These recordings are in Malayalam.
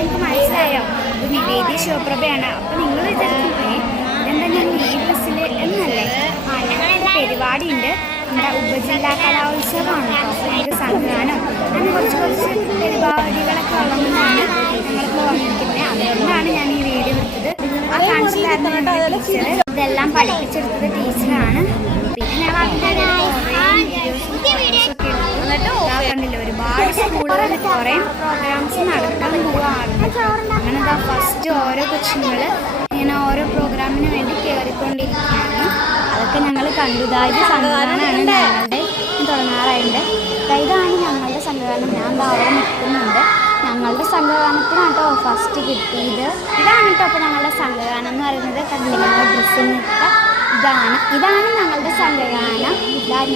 നിങ്ങൾക്ക് മനസ്സിലായോ? ഇത് നിവേദ്യ ശിവപ്രഭയാണ്. അപ്പോൾ നിങ്ങൾ വിചാരിച്ചില്ലേ ഇതെന്താ ഞാൻ ഈ ഡ്രസ്സിൽ എന്നല്ലേ? ഞങ്ങളുടെ പരിപാടിയുണ്ട്. നമ്മുടെ ഉപജില്ലാ കലോത്സവമാണ് കേട്ടോ. അപ്പോൾ ഞങ്ങൾക്ക് സംഘാനം അങ്ങനെ കുറച്ച് പരിപാടികളൊക്കെ ഉള്ളതുകൊണ്ടാണ് ഞങ്ങളിപ്പോൾ വന്നിരിക്കുന്നത്. അതുകൊണ്ടാണ് ഞാൻ ഈ വീഡിയോ എടുത്തത്. ആ കാണിച്ചിട്ടായിരുന്നു ടീച്ചർ. ഇതെല്ലാം പഠിപ്പിച്ചെടുത്തത് ടീച്ചറാണ്. പിന്നെ ഞങ്ങൾ കണ്ടില്ല, ഒരുപാട് സ്കൂളുകളിൽ കുറേ പ്രോഗ്രാംസ് നടക്കാൻ പോവുകയാണ്. അങ്ങനെ എന്താ ഫസ്റ്റ് ഓരോ കൊച്ചുങ്ങൾ ഇങ്ങനെ ഓരോ പ്രോഗ്രാമിന് വേണ്ടി കയറിക്കൊണ്ടിരിക്കുകയാണ്. അതൊക്കെ ഞങ്ങൾ കണ്ടു. ഇതായത് സംഘടനയാണ് ഞങ്ങളുടെ തുടങ്ങാറായിട്ട്. ഇതാണ് ഞങ്ങളുടെ സംഘടനം. ഞാൻ അവിടെ നിൽക്കുന്നുണ്ട്. ഞങ്ങളുടെ സംഘഗാനത്തിനാണ് കേട്ടോ ഫസ്റ്റ് കിട്ടിയത്. ഇതാണ് കേട്ടോ അപ്പോൾ ഞങ്ങളുടെ സംഘഗാനം എന്ന് പറയുന്നത്. കണ്ടില്ല, ഡ്രസ്സിനിട്ട ഇതാണ് ഞങ്ങളുടെ സംഘഗാനം.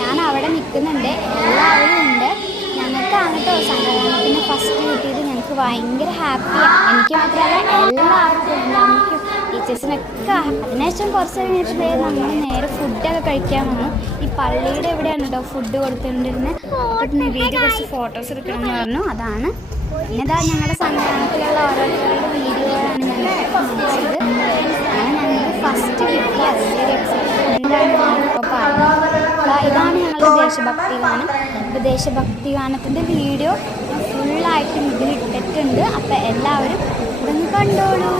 ഞാൻ അവിടെ നിൽക്കുന്നുണ്ട്, എല്ലാവരും ഉണ്ട്. ഞങ്ങൾക്കാണ് കേട്ടോ സംഘഗാനത്തിന് ഫസ്റ്റ് കിട്ടിയത്. ഞങ്ങൾക്ക് ഭയങ്കര ഹാപ്പിയാണ്. എനിക്ക് മാത്രമല്ല എല്ലാവർക്കും, എല്ലാവർക്കും ടീച്ചേഴ്സിനൊക്കെ. അതിനുശേഷം കുറച്ച് കഴിഞ്ഞിട്ട് നമ്മൾ നേരെ ഫുഡൊക്കെ കഴിക്കാൻ വന്നു. ഈ പള്ളിയുടെ എവിടെയാണ് കേട്ടോ ഫുഡ് കൊടുത്തിട്ടുണ്ടിരുന്നത്. അപ്പോൾ നിവേദ്യ കുറച്ച് ഫോട്ടോസ് എടുക്കണമെന്ന് പറഞ്ഞു. അതാണ് പിന്നെതാ ഞങ്ങളുടെ സംഘടനത്തിലുള്ള ഓരോരുത്തരുടെ വീഡിയോയാണ് ഞങ്ങൾ കാണിച്ചത്. അങ്ങനെ ഞങ്ങൾക്ക് ഫസ്റ്റ് കിട്ടി. അതിൻ്റെ ഒരു എക്സൈറ്റ്മെൻ്റാണ് ഞാനിപ്പോൾ പറഞ്ഞത്. ഇതാണ് ഞങ്ങളുടെ ദേശഭക്തി ഗാനം. അപ്പോൾ ദേശഭക്തി ഗാനത്തിൻ്റെ വീഡിയോ ഫുള്ളായിട്ട് ഇതിലിട്ടിട്ടുണ്ട്. അപ്പോൾ എല്ലാവരും ഇതൊന്ന് കണ്ടോളൂ.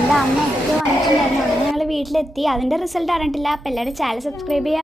എൻ്റെ അമ്മയൊക്കെ വന്നിട്ടുണ്ടായിരുന്നു. അങ്ങനെ ഞങ്ങൾ വീട്ടിലെത്തി. അതിൻ്റെ റിസൾട്ട് അറിഞ്ഞിട്ടില്ല. അപ്പോൾ എല്ലാവരും ചാനൽ സബ്സ്ക്രൈബ് ചെയ്യുക.